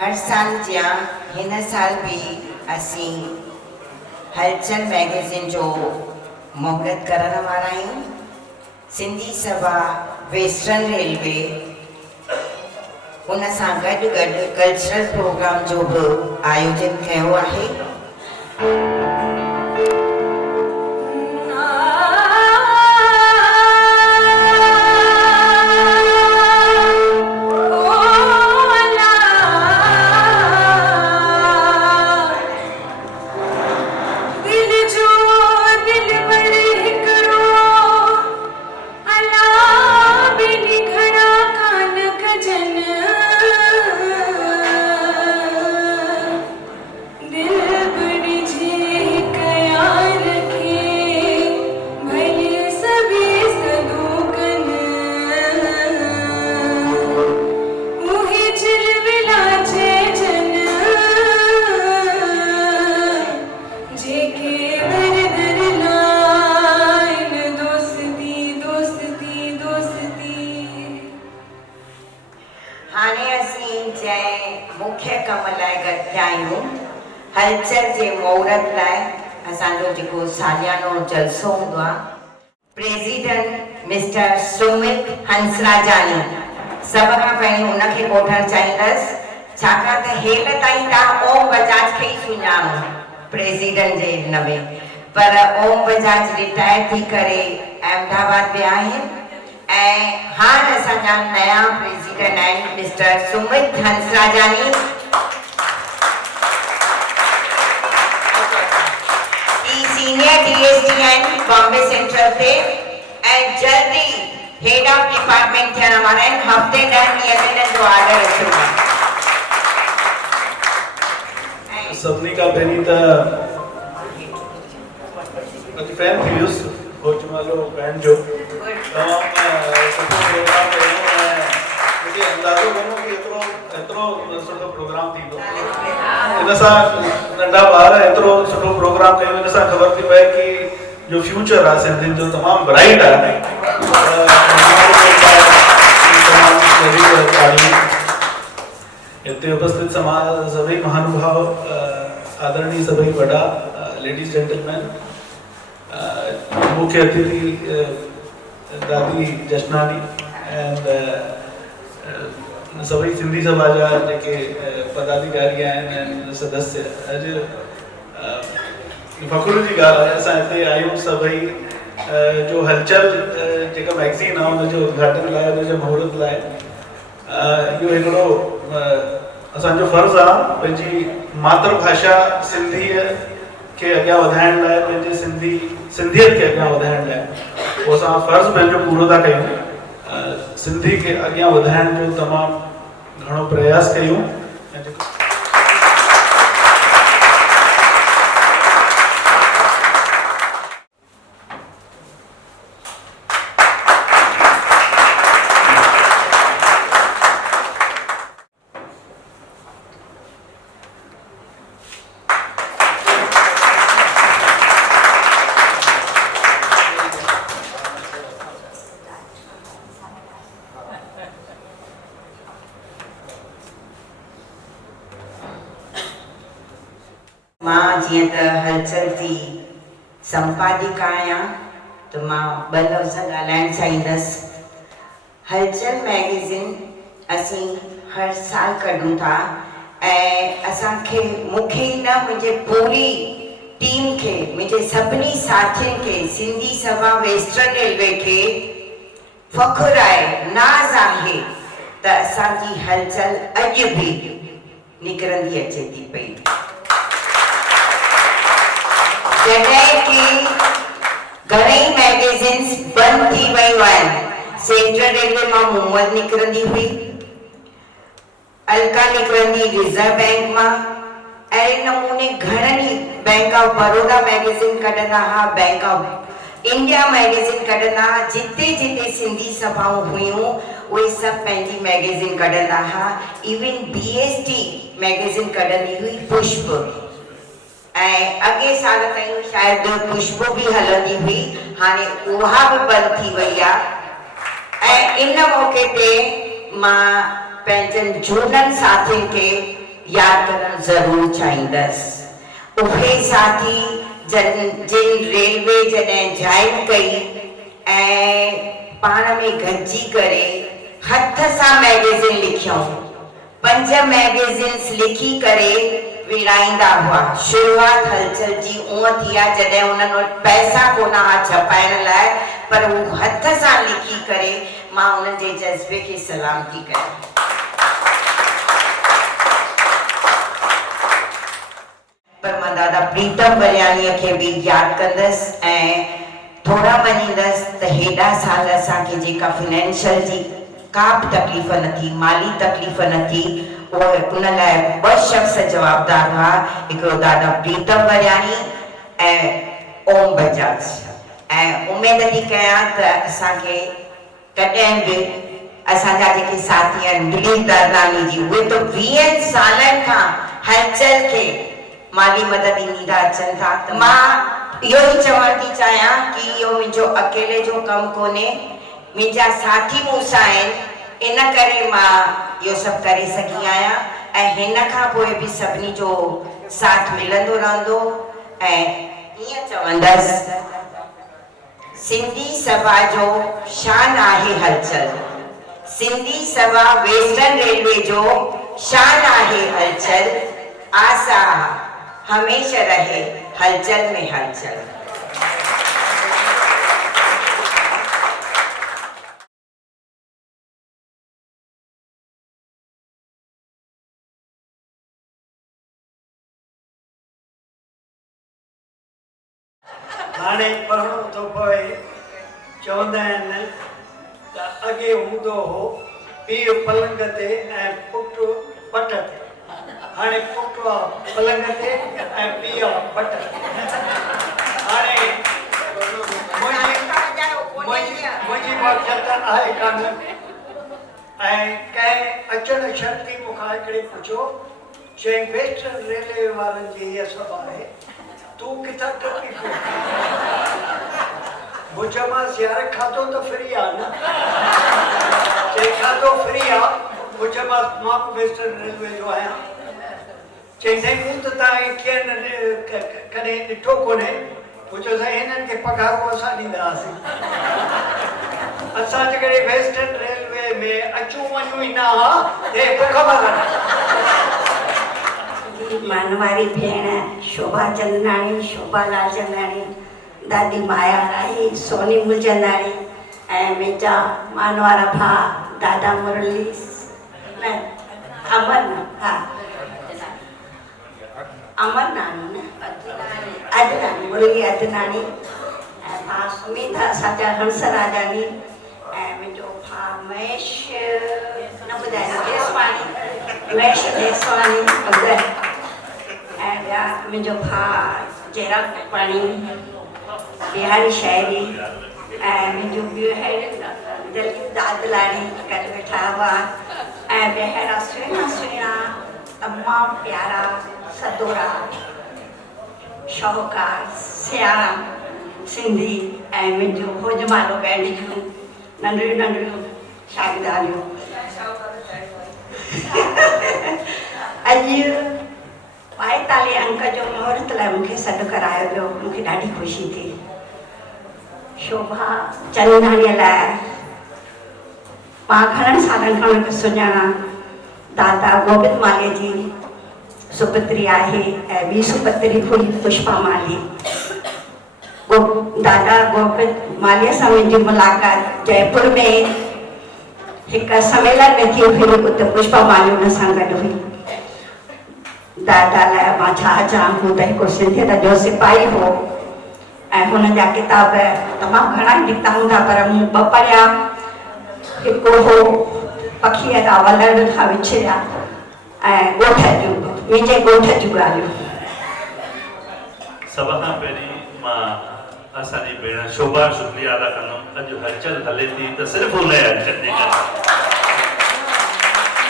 हर साल जा हिन साल भी असी हलचल मैगज़ीन जो मुहूर्त करण वारा आहियूं। सिंधी सभा वेस्टर्न रेलवे उन सां गॾु गॾु कल्चरल प्रोग्राम जो भी आयोजन कयो आहे। मुख्य कम लाइ गॾिया आहियूं। हलचल जे मुहूर्त लाइ असांजो जेको सालियानो जलसो हूंदो आहे, प्रेसिडेंट मिस्टर सुमित हंसराजानी सभ खां पहिरियों उनखे कोठणु चाहींदसि, छाकाणि त हेल ताईं तव्हां ओम बजाज खे ई सुञाणो प्रेसिडेंट जे हिन में, पर ओम बजाज रिटायर थी करे अहमदाबाद विया आहिनि ऐं हाणे असांजा नया प्रेसिडेंट आहिनि मिस्टर सुमित हंसराजानी। सीनियर डीएसडी आहिनि बॉम्बे सेंट्रल ते ऐं जल्दी हेड ऑफ डिपार्टमेंट थियण वारा आहिनि। हफ़्ते 10 ॾींहनि में जो ऑर्डर अचो। सभिनी खां पहिरीं त अॼु फैन थी वियुसि होचमालो बैंड जो सुठो प्रोग्राम कयो ऐं मूंखे अंदाज़ो कोन्हो कि एतिरो सुठो प्रोग्राम थींदो। इन सां नंढा ॿार एतिरो सुठो प्रोग्राम कयो, इन सां ख़बर थी पए कि जो फ्यूचर आहे सिंधियुनि जो तमामु ब्राइट आहे। हिते उपस्थित समाज सभई महानुभाव, आदरणीय सभई वॾा, लेडीज जेंटलमैन, मुख्य अतिथि दादी जशनानी एंड सभई सिंधी सभा जा जेके पदाधिकारी आहिनि ऐं सदस्य, अॼु फ़ख़्रु जी ॻाल्हि आहे असां हिते आहियूं सभई जो हलचल जेका मैगज़ीन आहे हुनजे उद्घाटन लाइ, हुनजे मुहूर्त लाइ। इहो हिकिड़ो असांजो फ़र्ज़ु आहे पंहिंजी मातृभाषा सिंधीअ खे अॻियां वधाइण लाइ, पंहिंजे सिंधियत खे अॻियां वधाइण लाइ उहो असां फ़र्ज़ु पंहिंजो पूरो था कयूं। सिंधी खे अॻियां वधाइण जो तमामु घणो प्रयास कयूं। मां जीअं त हलचल जी संपादिका आहियां त मां 2 लफ़्ज़ ॻाल्हाइणु चाहींदसि। हलचल मैगज़ीन असीं हर साल कढूं था ऐं असांखे, मूंखे न मुंहिंजे पूरी टीम खे, मुंहिंजे सभिनी साथियुनि खे, सिंधी सभा वेस्टर्न रेलवे खे फ़ख़्रु आहे, नाज़ आहे त असांजी हलचल अॼु बि निकिरंदी अचे थी पई। जॾहिं कि घणेई मैगज़ीन्स बंदि थी वियूं आहिनि। सेंट्रल रेलवे मां मूमल निकिरंदी हुई, अलका निकिरंदी रिज़र्व बैंक मां, अहिड़े नमूने घणनि बैंक ऑफ बड़ौदा मैगज़ीन कढंदा हुआ, बैंक ऑफ इंडिया मैगज़ीन कढंदा हुआ। जिते जिते सिंधी सभाऊं हुयूं उहे सभु पंहिंजी मैगज़ीन कढंदा हुआ। इवन बीएसटी मैगज़ीन कढंदी हुई पुष्प, ऐं अॻे साल ताईं शायदि पुष्प बि हलंदी हुई, हाणे उहा बि बंदि थी वई आहे। ऐं इन मौक़े ते मां पंहिंजनि झूननि साथियुनि खे यादि करणु ज़रूरु चाहींदसि। उहे साथी जिन रेलवे जॾहिं ज्वाइन कई ऐं पाण में गॾिजी करे हथ सां मैगज़ीन लिखियऊं, 5 मैगज़ीन्स लिखी करे विराईंदा हुआ। शुरूआत हलचल जी उअं थी आहे जॾहिं उन्हनि वटि पैसा कोन हुआ छपाइण लाइ, पर हू हथ सां लिखी करे। मां उन्हनि जे जज़्बे खे सलाम थी कयां। पर मां दादा प्रीतम बलियानीअ खे बि यादि कंदसि ऐं थोरा मञींदसि त हेॾा साल असांखे जेका फाइनेंशियल जी का बि तकलीफ़ न थी, माली तकलीफ़ न थी, उन लाइ 2 शख़्स जवाबदार हुआ। हिकिड़ो दादा प्रीतम बलियानी ऐं ओम बजाज। ऐं उमेद थी कयां त असांखे कॾहिं बि असांजा जेके साथी आहिनि दिलीप दादलानी जी, उहे त 20 सालनि खां हलचल खे माली मदद ॾींदा अचनि था। त मां इहो ई चवणु थी चाहियां कि इहो मुंहिंजो अकेले जो कमु कोन्हे, मुंहिंजा साथी मूंसां आहिनि, इन करे मां इहो सभु करे सघी आहियां। ऐं हिन खां पोइ बि सभिनी जो साथ मिलंदो रहंदो। ऐं ईअं चवंदसि, सिंधी सभा जो शान आहे हलचल, सिंधी सभा वेस्टर्न रेलवे जो शान आहे हलचल। आशा हमेशा रहे हलचल में हलचल। हाणे पढ़णो थो पए। चवंदा आहिनि त अॻे हूंदो हो पीउ पलंग ते ऐं पुटु पट ते, हाणे पुटु आहे पलंग ते ऐं पीउ आहे पट ते। हाणे मुंहिंजी मक़सद आहे कान। ऐं कंहिं अचण शर्ती मूंखां हिकिड़े पुछियो, चई वेस्टर्न रेलवे वारनि जी इहा सभा आहे, तूं किथां टपी पियो? मुंहिंजोमांसि यार खाधो त फ्री आहे न। चई खाधो फ्री आहे। मुंहिंजोमांसि मां बि वेस्टर्न रेलवे जो आहियां। चई साईं मूं त तव्हांखे कीअं कॾहिं ॾिठो कोन्हे। पुछो साईं हिननि खे पघारूं असां ॾींदा हुआसीं। असां जेकॾहिं वेस्टर्न रेलवे में अचूं वञूं ई न हा हे पोइ ख़बर मानवारी भेण शोभा चंदनाणी, शोभा लालचंदाणी, दादी माया राही, सोनी मुलचंदाणी ऐं मुंहिंजा मानवारा भाउ दादा मुरली न अमन, हा अमन नानी न अदनानी, मुरली अदनानी ऐं भाउ सुमिता असांजा हंस राजानी ऐं मुंहिंजो भाउ महेश न ॿुधाए देसवाणी, महेश देसवाणी ऐं ॿिया मुंहिंजो भाउ जयराम टिपाणी, बिहारी शाइरी ऐं मुंहिंजो ॿियो है दलीप दादलाणी गॾु वेठा हुआ। ऐं ॿाहिरां सुहिणा सुहिणा तमामु प्यारा सदोरा शाहूकार सियाराम सिंधी ऐं मुंहिंजो होजमालो बैंड जूं नंढियूं नंढियूं शागिर्दारियूं। अॼु 42 अंक जो मुहूर्त लाइ मूंखे सॾु करायो वियो, मूंखे ॾाढी ख़ुशी थी। शोभा चंदनाणीअ लाइ मां घणनि सालनि खां उनखे सुञाणा। दादा गोविंद मालीअ जी सुपुत्री आहे ऐं ॿी सुपुत्री हुई पुष्पा माली। दादा गोविंद मालीअ सां मुंहिंजी मुलाक़ात जयपुर में हिकु सम्मेलन में थी हुई, उते पुष्पा माली हुन सां गॾु हुई। दादा लाइ मां छा चवां, हू त हिकु सिंधियत जो सिपाही हो ऐं हुन जा किताब तमामु घणा निकिता हूंदा, पर मूं 2 पढ़िया। हिकु हो पखीअ जा वलड़ खां विछड़िया ऐं ॻोठ जूं, मुंहिंजे ॻोठ जूं ॻाल्हियूं। सभ खां पहिरीं मां असांजी भेण शोभा शुक्रिया अदा कंदुमि। अॼु हलचल हले थी त सिर्फ़ु उन हलचल जे करे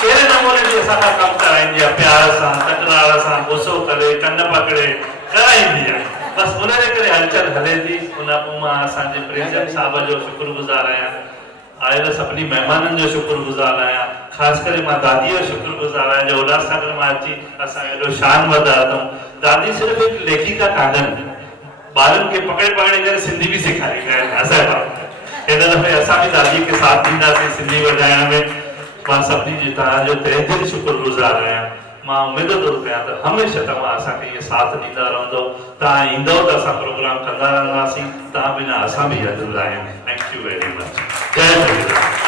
कहिड़े नमूने जी असां खां कमु कराईंदी आहे, प्यार सां तकरार सां गुस्सो करे कन पकड़े कराईंदी आहे। बसि उन जे करे हलचल हले थी। उन पोइ मां असांजे प्रेसिडेंट साहिब जो शुक्रगुज़ार आहियां, आयल सभिनी महिमाननि जो शुक्रगुज़ार आहियां, ख़ासि करे मां दादी जो शुक्रगुज़ार आहियां जो उल्हासनगर मां अची असां एॾो शान वधा अथऊं। दादी सिर्फ़ु हिकु लेखिका कान्हनि, ॿारनि खे पकड़े पकड़े करे सिंधी बि सेखारींदा आहिनि। असांजे हिन दफ़े असां बि दादी खे साथ ॾींदासीं सिंधी वधाइण में। मां सभिनी जी तव्हांजो तहे दिलि शुक्रगुज़ार आहियां। मां उमेद थो कयां त हमेशह तव्हां असांखे इहे साथ ॾींदा रहंदव। तव्हां ईंदव त असां प्रोग्राम कंदा रहंदासीं। तव्हां बिना असां बि अधूरा आहियूं। Thank you very much. जय झूलेलाल।